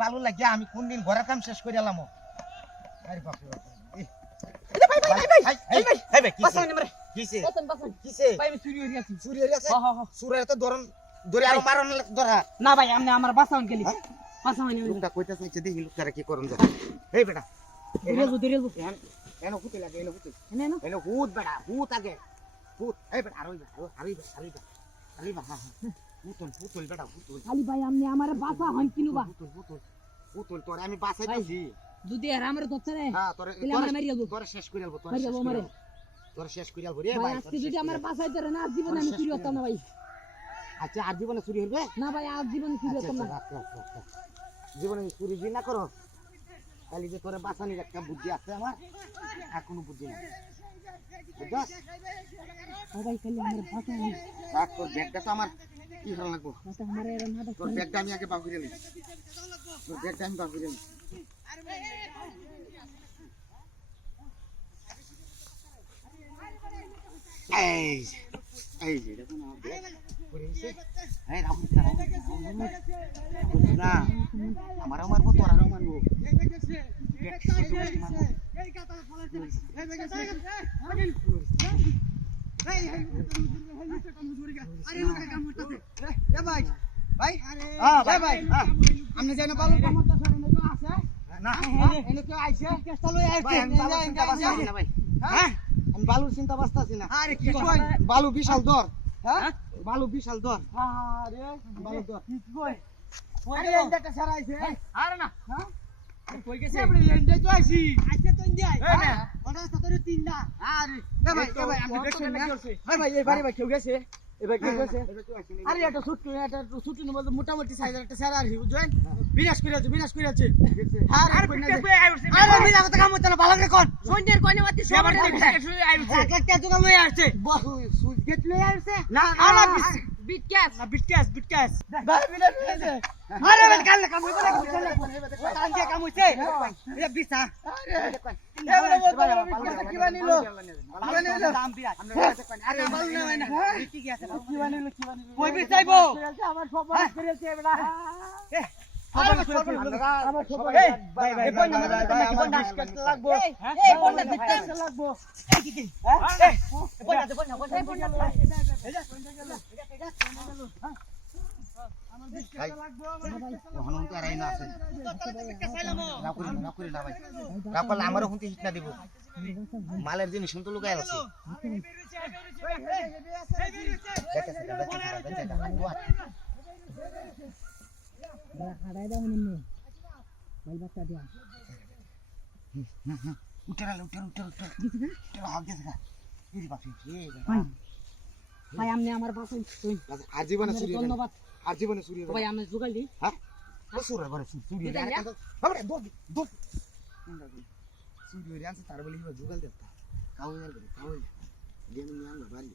বালু লাগিয়া আমি কোন দিন ঘরের কাম শেষ করে এলাম আরে বাপ রে ভাই বাসান আমারে কিছে বাসান কিছে ভাই আমি চুরি হয়ে গেছি চুরি হয়ে গেছে হ্যাঁ চুরের তো ধরে আর মারন ধরা না ভাই আপনি আমার বাসান গেলি বাসান লোকটা কইতাছ নিচে দেখি লোকটারে কি করন যায় এই বেটা রেলবো এনো হুতে লাগে এনো হুতে এনে না এনো হুত বেটা হুত আগে হুত এই বেটা আরিবা হ্যাঁ পুতুল বেটা পুতুল আলি ভাই আপনি আমার বাসা হন কিনুবা পুতুল তোরে আমি বাঁচাইতাছি যদি আর আমার ধরতে রে হ্যাঁ তোরে তোরে শেষ করে আলবো তোরে শেষ করে আলবো রে ভাই আজকে যদি আমার বাসাইতে রে না জীবনে আমি চুরি হতাম না ভাই আচ্ছা আর জীবনে চুরি হবে না ভাই আর জীবনে চুরি হতাম না জীবনে চুরি দি না করো খালি যে তোরে বাঁচানির একটা বুদ্ধি আছে আমার আর কোনো বুদ্ধি নাই বুঝছস ভাই খালি আমার বাসা রাখ তোর ব্যাগটা তো আমার কি ভালো লাগবো বাসা আমার এর না তোর ব্যাগটা আমি আগে বাউ করে নিই তোর ব্যাগটা আমি বাউ করে নিই এই যে দেখুন আমার ব্যাগ পড়ে গেছে এই রাখুন না আমারও মারবো তোরাও মারবো আপনি জানেন পালন আছে না এনে কেউ আইছে কেসটা লই আইছে আমি বালুর চিন্তা বাঁচতাছি না আরে কি কই বালু বিশাল দর হ্যাঁ বালু বিশাল দর আরে বালু দর কি কই আরে এন্ডাটা ছাড়াইছে আরে না হ্যাঁ কই গেছে আপনি এন্ডা তো আইছি আইছে তো ইন্ডিয়া এই না ওটা সাতরে তিন না আরে এ ভাই আমি দেখছি না ভাই এই বাড়ি ভাই কেউ গেছে এবার কি গেছে আরে এটা ছুটি না বলতে মোটামুটি সাইজের একটা স্যার আর হি বুঝছেন বিনাশ করে আছে আরে বিনা কথা কাম হচ্ছে না ভালো করে কোন সন্ধ্যের কোনে মাতি সবার বিস্কেট লই আইছে একটা জোগা লই আসছে সুইট লই আসছে না না বিটক্যাস ভাই বিনাশ হয়েছে আরে ভাই কাল কাম হইছে না কাল কে কাম হইছে এ বিসা আরে কি বানিলো দাম বিরাট আরে ভালো না কি গেছে কি বানিলো কই বিসাইবো আমার সব করেছে এবড়া আমার ভাই কোন না কোন বিস্কুট লাগবো এই কোন না বিস্কুট লাগবো এই কি হ্যাঁ কোন না আমার বিস্কুট লাগবো হনন তো আরাই না আছে না করি না ভাই রাপাল আমারও হুঁতে হিট না দিব মালের জিনিস শুনতে লুকায় আছে হারাই দাও নিনে ভাই বাচ্চা দিয়া উঠে হাত গেছে গা এই বাপি ভাই আপনি আমার বাসায় আর জীবনে চুরি ধন্যবাদ আর জীবনে চুরি ভাই আমি জোগাল দি হ্যাঁ চুরি বারে চুরি বাবা দো চুরি আছে তার বলি জোগাল দেতা কাউ দেন কাউ দেন দেন আমি বাড়ি